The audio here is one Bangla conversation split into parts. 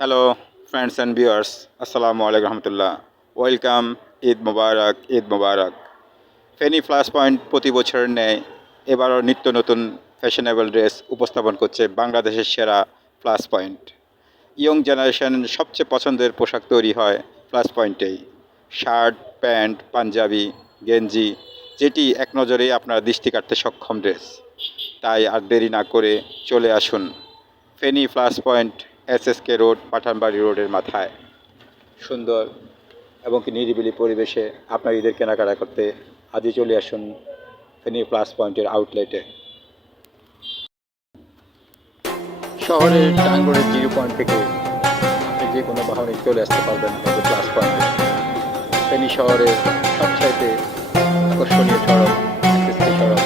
হ্যালো ফ্রেন্ডস অ্যান্ড ভিউয়ার্স, আসসালামু আলাইকুম রহমতুল্লাহ। ওয়েলকাম, ঈদ মোবারক, ঈদ মোবারক। ফেনী ফ্লাশ পয়েন্ট প্রতি বছরের ন্যায় এবারও নিত্য নতুন ফ্যাশনেবল ড্রেস উপস্থাপন করছে বাংলাদেশের সেরা ফ্লাশ পয়েন্ট। ইয়ং জেনারেশন সবচেয়ে পছন্দের পোশাক তৈরি হয় ফ্লাশ পয়েন্টেই। শার্ট, প্যান্ট, পাঞ্জাবি, গেঞ্জি, যেটি এক নজরেই আপনার দৃষ্টি কাটতে সক্ষম ড্রেস। তাই আর দেরি না করে চলে আসুন Feni flash point, SSK road, Pathanbari রোডের মাথায়। সুন্দর এবং কি নিরিবিলি পরিবেশে আপনার ঈদের কেনাকাটা করতে আজই চলে আসুন ফেনী প্লাস পয়েন্টের আউটলেটে। শহরের টাঙ্গরের জিরো পয়েন্ট থেকে আপনি যে কোনো বাহনে চলে আসতে পারবেন আমাদের প্লাস পয়েন্টে। ফেনী শহরের সবচাইতে আকর্ষণীয় সড়ক এসএসকে সড়ক,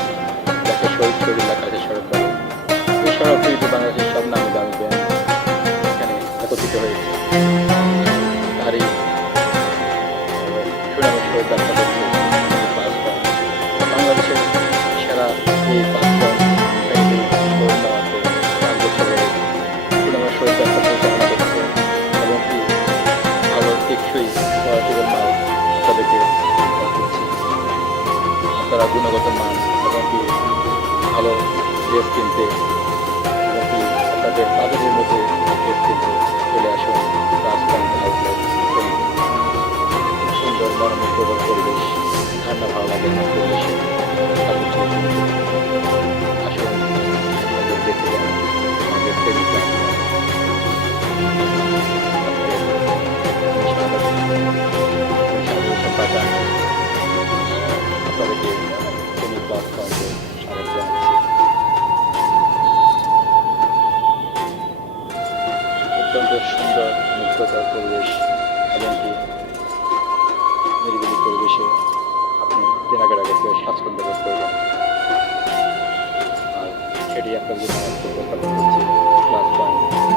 যাকে শহীদ শহীদুল্লাহ কাদের সড়ক বলে। এই সড়কটি বাংলাদেশের সব নামি দামি ব্যান্ড এখানে একত্রিত হয়েছে। তারই সুনামের সহিত যাত্রা করছে এই পাঁচ পয়েন্ট। বাংলাদেশের সেরা এই পাঁচ পয়েন্ট শহীদ নেওয়াতে 5 বছরের সুনামের সহিত যাত্রা পরিচালনা করছে এবং কি ভালো টেকসই কোয়ালিটির মাল তাদেরকে দিচ্ছে। আপনারা গুণগত মান এবং কি ভালো ড্রেস কিনতে এবং কি আপনাদের বাজেটের মধ্যে ড্রেস কিনতে চলে আসুন পাঁচ পয়েন্ট আউটলেট। সুন্দর মনোমুগ্ধকর পরিবেশ, ঠান্ডা ভালো লাগে না পরিবেশে। আসুন আপনাদের দেখে যান আমাদের ফেরি প্লাস বাজার আপনাদেরকে ফেরি প্লাস পয়েন্টে স্বাগত জানাচ্ছি। অত্যন্ত সুন্দর মুগ্ধকর পরিবেশ এবং কি নিরিবিলি পরিবেশে আপনি কেনাকাটা করতে স্বাচ্ছন্দ্য বোধ করবেন। আর সেটি আপনার জন্য উপস্থাপন করছি প্লাস পয়েন্ট।